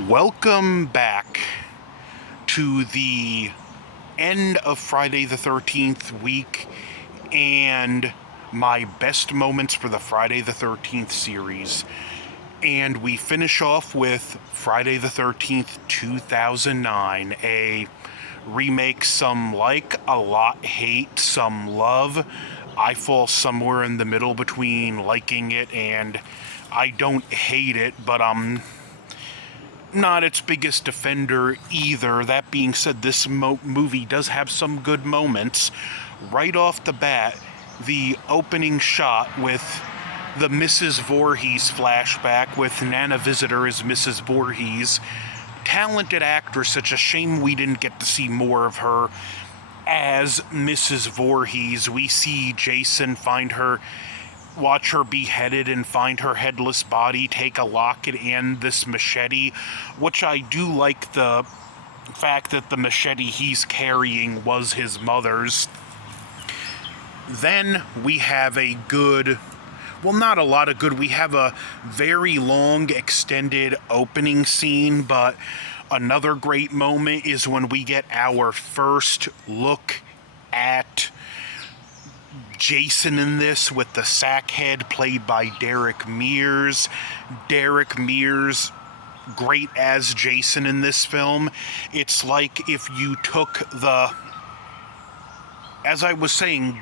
Welcome back to the end of Friday the 13th week and my best moments for the Friday the 13th series. And we finish off with Friday the 13th, 2009, a remake some like, a lot hate, some love. I fall somewhere in the middle between liking it and I don't hate it, but I'm not its biggest defender either. That being said, this movie does have some good moments. Right off the bat, the opening shot with the Mrs. Voorhees flashback with Nana Visitor as Mrs. Voorhees. Talented actress, such a shame we didn't get to see more of her as Mrs. Voorhees. We see Jason watch her beheaded and find her headless body, take a locket and this machete, which I do like the fact that the machete he's carrying was his mother's. Then we have we have a very long extended opening scene, but another great moment is when we get our first look at Jason in this with the sackhead played by Derek Mears. Derek Mears, great as Jason in this film. It's like if you took as I was saying,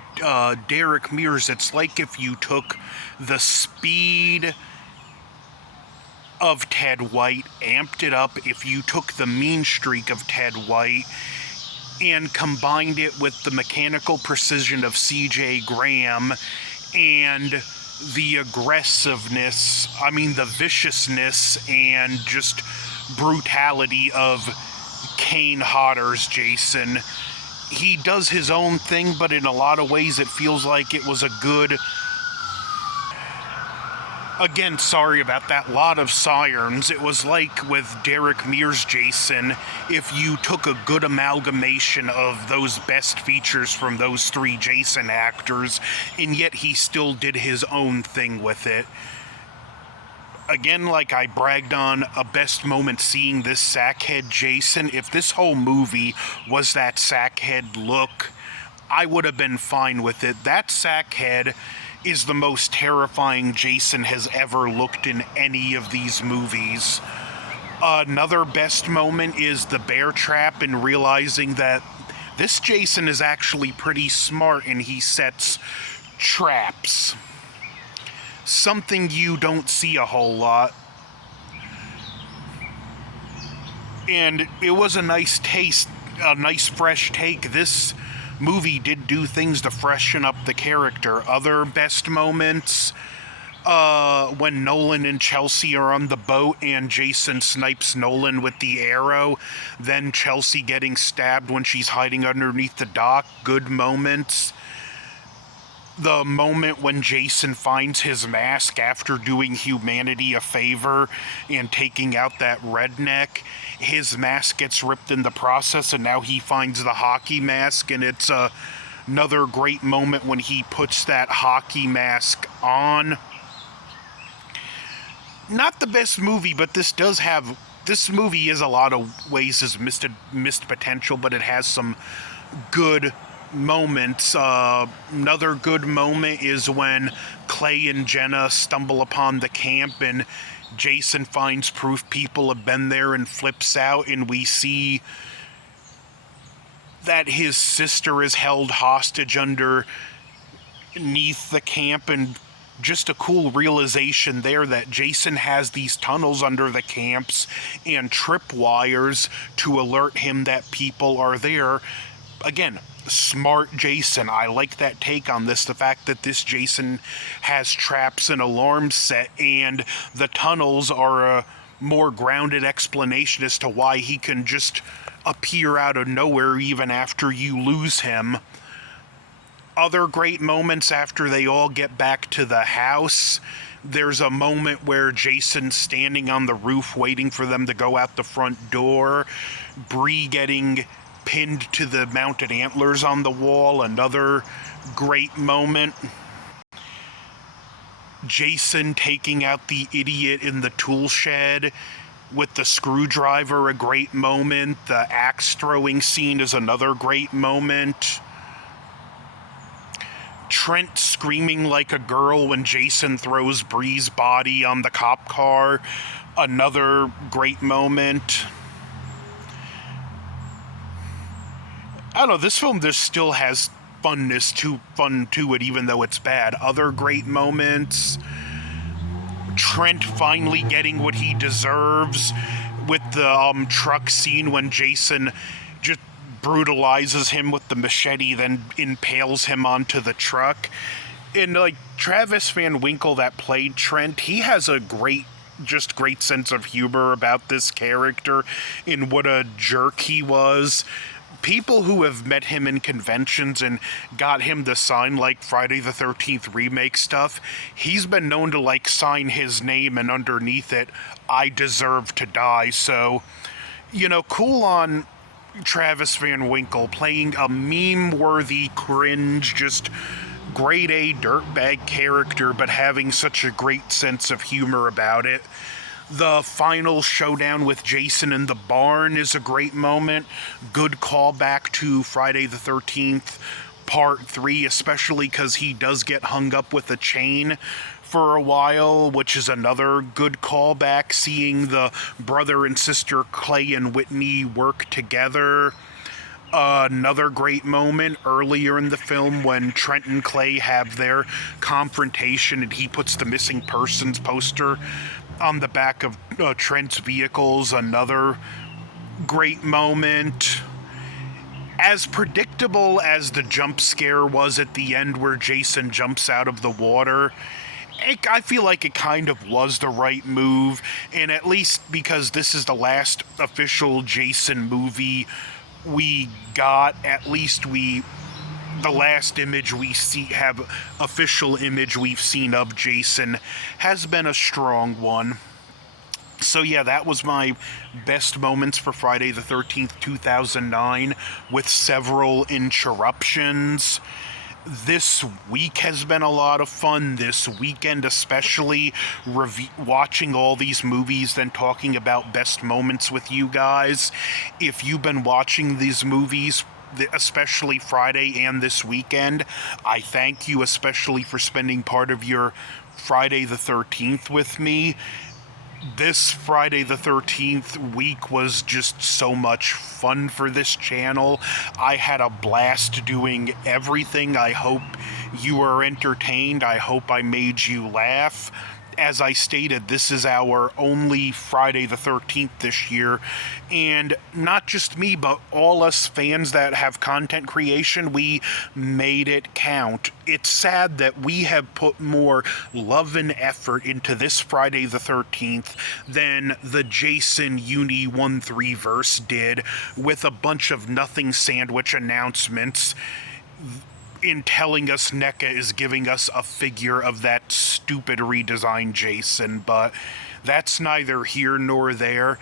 Derek Mears, it's like if you took the speed of Ted White, amped it up, if you took the mean streak of Ted White, and combined it with the mechanical precision of C.J. Graham and the aggressiveness, the viciousness and just brutality of Kane Hodder's Jason. He does his own thing, but in a lot of ways it feels like it was a good... Again, sorry about that lot of sirens. It was like with Derek Mears' Jason, if you took a good amalgamation of those best features from those three Jason actors, and yet he still did his own thing with it. Again, like I bragged on, a best moment seeing this sackhead Jason. If this whole movie was that sackhead look, I would have been fine with it. That sackhead is the most terrifying Jason has ever looked in any of these movies. Another best moment is the bear trap and realizing that this Jason is actually pretty smart and he sets traps. Something you don't see a whole lot. And it was a nice fresh take. This movie did do things to freshen up the character. Other best moments, when Nolan and Chelsea are on the boat and Jason snipes Nolan with the arrow, then Chelsea getting stabbed when she's hiding underneath the dock. Good moments. The moment when Jason finds his mask after doing humanity a favor and taking out that redneck, his mask gets ripped in the process and now he finds the hockey mask, and it's another great moment when he puts that hockey mask on. Not the best movie, but this movie is a lot of ways has missed potential, but it has some good moments. Another good moment is when Clay and Jenna stumble upon the camp and Jason finds proof people have been there and flips out, and we see that his sister is held hostage underneath the camp, and just a cool realization there that Jason has these tunnels under the camps and tripwires to alert him that people are there. Again, smart Jason. I like that take on this. The fact that this Jason has traps and alarms set, and the tunnels are a more grounded explanation as to why he can just appear out of nowhere even after you lose him. Other great moments after they all get back to the house. There's a moment where Jason's standing on the roof waiting for them to go out the front door. Bree getting pinned to the mounted antlers on the wall, another great moment. Jason taking out the idiot in the tool shed with the screwdriver, a great moment. The axe throwing scene is another great moment. Trent screaming like a girl when Jason throws Bree's body on the cop car, another great moment. I don't know, this film just still has fun to it, even though it's bad. Other great moments. Trent finally getting what he deserves with the truck scene when Jason just brutalizes him with the machete, then impales him onto the truck. And like Travis Van Winkle that played Trent, he has a great sense of humor about this character and what a jerk he was. People who have met him in conventions and got him to sign like Friday the 13th remake stuff, he's been known to like sign his name and underneath it, "I deserve to die." So, cool on Travis Van Winkle playing a meme-worthy cringe, just grade A dirtbag character, but having such a great sense of humor about it. The final showdown with Jason in the barn is a great moment. Good callback to Friday the 13th Part 3, especially because he does get hung up with a chain for a while, which is another good callback, seeing the brother and sister Clay and Whitney work together. Another great moment earlier in the film when Trent and Clay have their confrontation and he puts the missing persons poster on the back of Trent's vehicles. Another great moment. As predictable as the jump scare was at the end where Jason jumps out of the water, I feel like it kind of was the right move, and at least because this is the last official Jason movie we got, the last image we official image we've seen of Jason has been a strong one. So yeah, that was my best moments for Friday the 13th, 2009, with several interruptions. This week has been a lot of fun. This weekend especially, watching all these movies, then talking about best moments with you guys. If you've been watching these movies, especially Friday and this weekend, I thank you especially for spending part of your Friday the 13th with me. This Friday the 13th week was just so much fun for this channel. I had a blast doing everything. I hope you were entertained. I hope I made you laugh. As I stated, this is our only Friday the 13th this year, and not just me, but all us fans that have content creation, we made it count. It's sad that we have put more love and effort into this Friday the 13th than the Jason Uni 1-3 verse did, with a bunch of nothing sandwich announcements in telling us NECA is giving us a figure of that stupid redesigned Jason, but that's neither here nor there.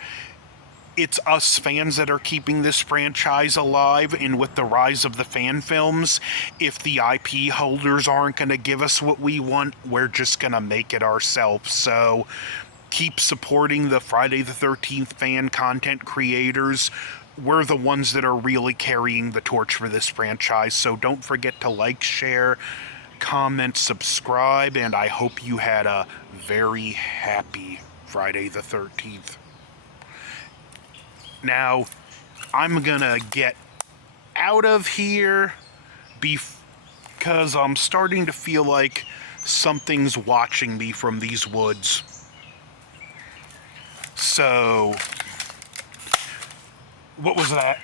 It's us fans that are keeping this franchise alive, and with the rise of the fan films, if the IP holders aren't going to give us what we want, we're just going to make it ourselves. So keep supporting the Friday the 13th fan content creators. We're the ones that are really carrying the torch for this franchise, so don't forget to like, share, comment, subscribe, and I hope you had a very happy Friday the 13th. Now, I'm gonna get out of here because I'm starting to feel like something's watching me from these woods. So, what was that?